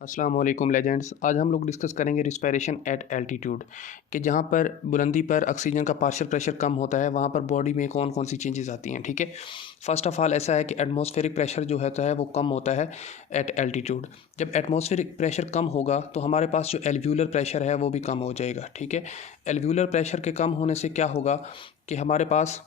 अस्सलाम वालेकुम लेजेंड्स। आज हम लोग डिस्कस करेंगे रिस्पायरेशन एट एल्टीट्यूड कि जहाँ पर बुलंदी पर ऑक्सीजन का पार्शियल प्रेशर कम होता है वहाँ पर बॉडी में कौन कौन सी चेंजेस आती हैं। ठीक है, फर्स्ट ऑफ ऑल ऐसा है कि एटमॉस्फेरिक प्रेशर जो होता है वो कम होता है एट एल्टीट्यूड। जब एटमॉस्फेरिक प्रेशर कम होगा तो हमारे पास जो एल्व्यूलर प्रेशर है वो भी कम हो जाएगा। ठीक है, एल्व्यूलर प्रेशर के कम होने से क्या होगा कि हमारे पास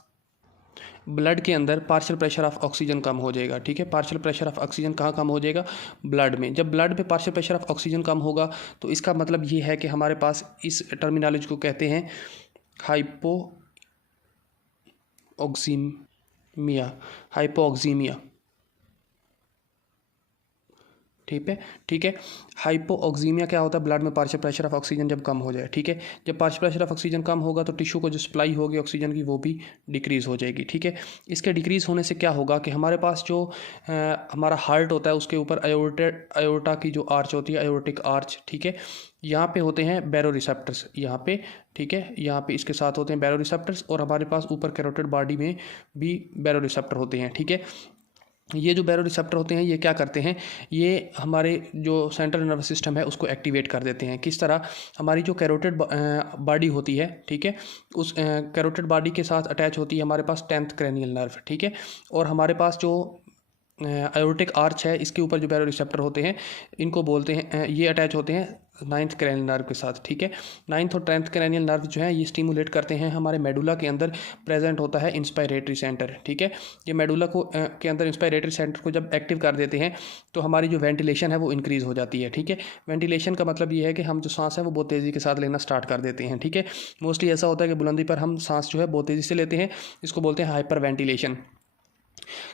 ब्लड के अंदर पार्शियल प्रेशर ऑफ ऑक्सीजन कम हो जाएगा। ठीक है, पार्शियल प्रेशर ऑफ ऑक्सीजन कहाँ कम हो जाएगा? ब्लड में। जब ब्लड में पार्शियल प्रेशर ऑफ ऑक्सीजन कम होगा तो इसका मतलब ये है कि हमारे पास इस टर्मिनोलॉजी को कहते हैं हाइपो ऑक्सीमिया। हाइपो ऑक्सीमिया। ठीक है। हाइपोऑक्सीमिया क्या होता है? ब्लड में पार्शियल प्रेशर ऑफ ऑक्सीजन जब कम हो जाए। ठीक है, जब पार्शियल प्रेशर ऑफ ऑक्सीजन कम होगा तो टिश्यू को जो सप्लाई होगी ऑक्सीजन की वो भी डिक्रीज़ हो जाएगी। ठीक है, इसके डिक्रीज़ होने से क्या होगा कि हमारे पास जो हमारा हार्ट होता है उसके ऊपर अयोर्टा की जो आर्च होती है, अयोर्टिक आर्च। ठीक है, यहाँ पे होते हैं बैरो रिसेप्टर्स यहाँ पे। ठीक है, यहाँ पे इसके साथ होते हैं बैरो रिसेप्टर्स और हमारे पास ऊपर कैरोटिड बॉडी में भी बैरो रिसेप्टर होते हैं। ठीक है, ये जो बैरो रिसेप्टर होते हैं ये क्या करते हैं? ये हमारे जो सेंट्रल नर्वस सिस्टम है उसको एक्टिवेट कर देते हैं। किस तरह? हमारी जो कैरोटिड बॉडी होती है, ठीक है, उस कैरोटिड बॉडी के साथ अटैच होती है हमारे पास 10th क्रैनियल नर्व। ठीक है, और हमारे पास जो आयोटिक आर्च है इसके ऊपर जो बैरो रिसेप्टर होते हैं इनको बोलते हैं, ये अटैच होते हैं 9th क्रैनियल नर्व के साथ। ठीक है, 9th और 10th क्रैनियल नर्व जो है ये स्टिमुलेट करते हैं हमारे मेडुला के अंदर प्रेजेंट होता है इंस्पायरेटरी सेंटर। ठीक है, ये मेडुला को के अंदर इंस्पायरेटरी सेंटर को जब एक्टिव कर देते हैं तो हमारी जो वेंटिलेशन है वो इंक्रीज़ हो जाती है। ठीक है, वेंटिलेशन का मतलब ये है कि हम जो सांस है वो बहुत तेज़ी के साथ लेना स्टार्ट कर देते हैं। ठीक है, मोस्टली ऐसा होता है कि बुलंदी पर हम सांस जो है बहुत तेज़ी से लेते हैं, इसको बोलते हैं हाइपर वेंटिलेशन।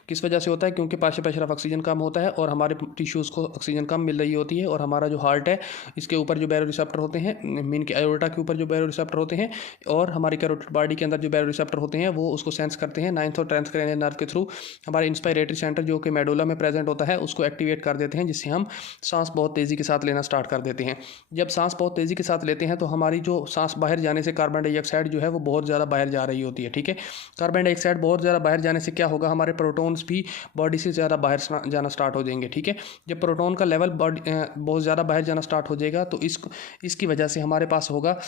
किस वजह से होता है? क्योंकि पार्शियल प्रेशर ऑफ ऑक्सीजन कम होता है और हमारे टिश्यूज़ को ऑक्सीजन कम मिल रही होती है और हमारा जो हार्ट है इसके ऊपर जो बैरो रिसेप्टर होते हैं, मीन के आयोर्टा के ऊपर जो बैरो रिसेप्टर होते हैं और हमारी कैरोटिड बॉडी के अंदर जो बैरो रिसेप्टर होते हैं वो उसको सेंस करते हैं 9th और 10th क्रैनियल नर्व के थ्रू। हमारे इंस्पायरेटरी सेंटर जो कि मेडुला में प्रेजेंट होता है उसको एक्टिवेट कर देते हैं, जिससे हम सांस बहुत तेज़ी के साथ लेना स्टार्ट कर देते हैं। जब सांस बहुत तेज़ी के साथ लेते हैं तो हमारी जो सांस बाहर जाने से कार्बन डाइऑक्साइड जो है वो बहुत ज़्यादा बाहर जा रही होती है। ठीक है, कार्बन डाइऑक्साइड बहुत ज़्यादा बाहर जाने से क्या होगा? हमारे प्रोटॉन्स भी बॉडी से ज़्यादा बाहर जाना स्टार्ट हो जाएंगे। ठीक है, जब प्रोटॉन का लेवल बॉडी बहुत ज़्यादा बाहर जाना स्टार्ट हो जाएगा तो इसकी वजह से हमारे पास होगा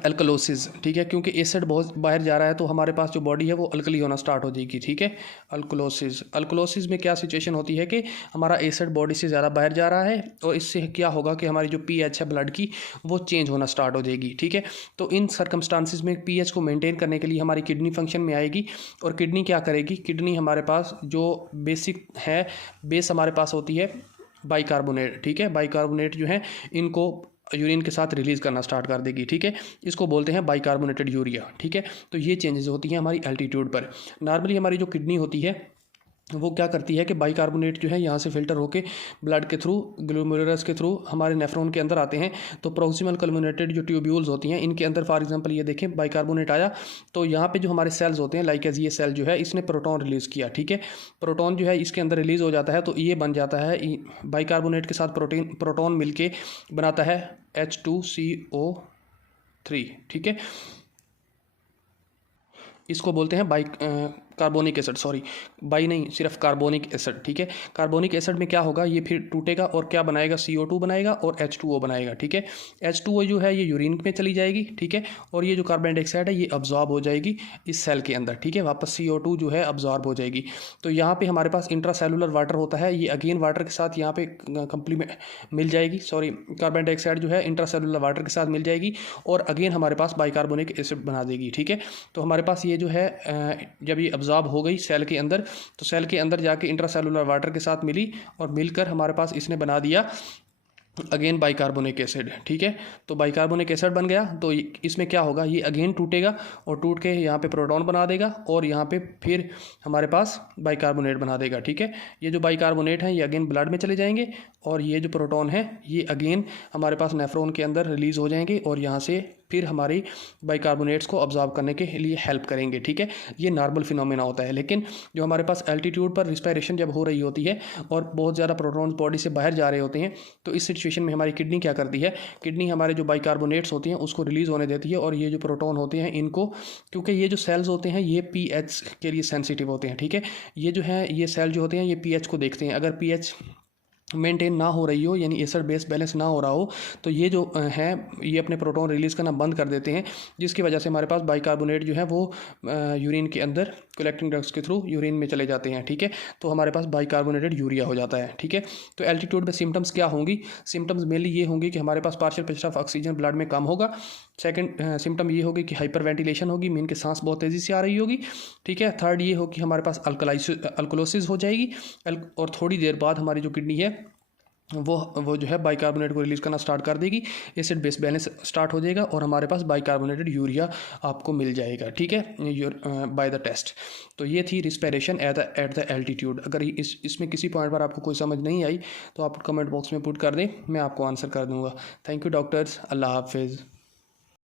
अल्कलोसिस। ठीक है, क्योंकि एसिड बहुत बाहर जा रहा है तो हमारे पास जो बॉडी है वो अल्कली होना स्टार्ट हो जाएगी। ठीक है, अल्कलोसिस में क्या सिचुएशन होती है कि हमारा एसिड बॉडी से ज़्यादा बाहर जा रहा है और इससे क्या होगा कि हमारी जो पीएच है ब्लड की वो चेंज होना स्टार्ट हो जाएगी। ठीक है, तो इन सर्कमस्टांसिस में पीएच को मेंटेन करने के लिए हमारी किडनी फंक्शन में आएगी और किडनी क्या करेगी? किडनी हमारे पास जो बेसिक है बेस हमारे पास होती है बाइकार्बोनेट। ठीक है, बाइकार्बोनेट जो है इनको यूरिन के साथ रिलीज़ करना स्टार्ट कर देगी। ठीक है, इसको बोलते हैं बाइकार्बोनेटेड यूरिया। ठीक है, तो ये चेंजेस होती हैं हमारी एल्टीट्यूड पर। नॉर्मली हमारी जो किडनी होती है वो क्या करती है कि बाइकार्बोनेट जो है यहाँ से फ़िल्टर होके ब्लड के थ्रू, ग्लोमेरुलस के थ्रू हमारे नेफ्रॉन के अंदर आते हैं। तो प्रॉक्सिमल कल्मुनेटेड जो ट्यूब्यूल्स होती हैं इनके अंदर फॉर एग्जांपल ये देखें बाइकार्बोनेट आया तो यहाँ पे जो हमारे सेल्स होते हैं लाइक एज ये सेल जो है इसने प्रोटॉन रिलीज़ किया। ठीक है, प्रोटॉन जो है इसके अंदर रिलीज़ हो जाता है तो ये बन जाता है बाइकार्बोनेट के साथ प्रोटॉन मिल के बनाता है H2CO3। ठीक है, इसको बोलते हैं कार्बोनिक एसिड, सॉरी बाई नहीं, सिर्फ कार्बोनिक एसिड। ठीक है, कार्बोनिक एसिड में क्या होगा? ये फिर टूटेगा और क्या बनाएगा? CO2 बनाएगा और H2O बनाएगा। ठीक है, H2O जो है ये यूरिन में चली जाएगी। ठीक है, और ये जो कार्बन डाइऑक्साइड है ये अब्जॉर्ब हो जाएगी इस सेल के अंदर। ठीक है, वापस CO2 जो है अब्जॉर्ब हो जाएगी। तो यहाँ पे हमारे पास इंट्रासेलुलर वाटर होता है, ये अगेन वाटर के साथ यहाँ पे कंप्लीमेंट मिल जाएगी, सॉरी कार्बन डाइऑक्साइड जो है इंट्रासेलुलर वाटर के साथ मिल जाएगी और अगेन हमारे पास बाइकार्बोनिक एसिड बना देगी। ठीक है, तो हमारे पास ये जो है जब ये अब्जॉर्ब हो गई सेल के अंदर तो सेल के अंदर जाके इंट्रासेलुलर वाटर के साथ मिली और मिलकर हमारे पास इसने बना दिया अगेन बाइकार्बोनिक एसिड। ठीक है, तो बाइकार्बोनिक एसिड बन गया तो इसमें क्या होगा? ये अगेन टूटेगा और टूट के यहाँ पे प्रोटॉन बना देगा और यहाँ पे फिर हमारे पास बाइकार्बोनेट बना देगा। ठीक है, ये जो बाइकार्बोनेट हैं ये अगेन ब्लड में चले जाएंगे और ये जो प्रोटॉन है ये अगेन हमारे पास नेफ्रॉन के अंदर रिलीज़ हो जाएंगे और यहाँ से फिर हमारी बाइकार्बोनेट्स को ऑब्जॉर्ब करने के लिए हेल्प करेंगे। ठीक है, ये नॉर्मल फिनोमेना होता है। लेकिन जो हमारे पास एल्टीट्यूड पर रिस्पायरेशन जब हो रही होती है और बहुत ज़्यादा प्रोटॉन्स बॉडी से बाहर जा रहे होते हैं तो इस सिचुएशन में हमारी किडनी क्या करती है? किडनी हमारे जो बाइकार्बोनेट्स होती हैं उसको रिलीज़ होने देती है और ये जो प्रोटॉन होते हैं इनको, क्योंकि ये जो सेल्स होते हैं ये पीएच के लिए सेंसिटिव होते हैं। ठीक है, ये जो है ये सेल जो होते हैं ये पीएच को देखते हैं। अगर पीएच मेंटेन ना हो रही हो, यानी एसिड बेस बैलेंस ना हो रहा हो, तो ये जो हैं ये अपने प्रोटॉन रिलीज़ करना बंद कर देते हैं, जिसकी वजह से हमारे पास बाइकार्बोनेट जो है वो यूरिन के अंदर कलेक्टिंग ड्रग्स के थ्रू यूरिन में चले जाते हैं, ठीक है। तो हमारे पास बाइकार्बोनेटेड यूरिया हो जाता है, ठीक है। तो एल्टीट्यूड में सिम्टम्स क्या होंगी? सिम्टम्स मेनली ये होंगी कि हमारे पास partial pressure of oxygen blood में कम होगा। सेकंड सिम्टम ये होगी कि हाइपर वेंटिलेशन होगी, मीन कि सांस बहुत तेज़ी से आ रही होगी, ठीक है। थर्ड ये हो कि हमारे पास अल्कलोसिस हो जाएगी, और थोड़ी देर बाद हमारी जो किडनी है वो जो है बाइकार्बोनेट को रिलीज़ करना स्टार्ट कर देगी, एसिड बेस बैलेंस स्टार्ट हो जाएगा और हमारे पास बाइकार्बोनेटेड यूरिया आपको मिल जाएगा, ठीक है, बाय द टेस्ट। तो ये थी रिस्पिरेशन एट द एल्टीट्यूड। अगर इसमें किसी पॉइंट पर आपको कोई समझ नहीं आई तो आप कमेंट बॉक्स में पुट कर दें, मैं आपको आंसर कर दूंगा। थैंक यू डॉक्टर्स, अल्लाह हाफिज़।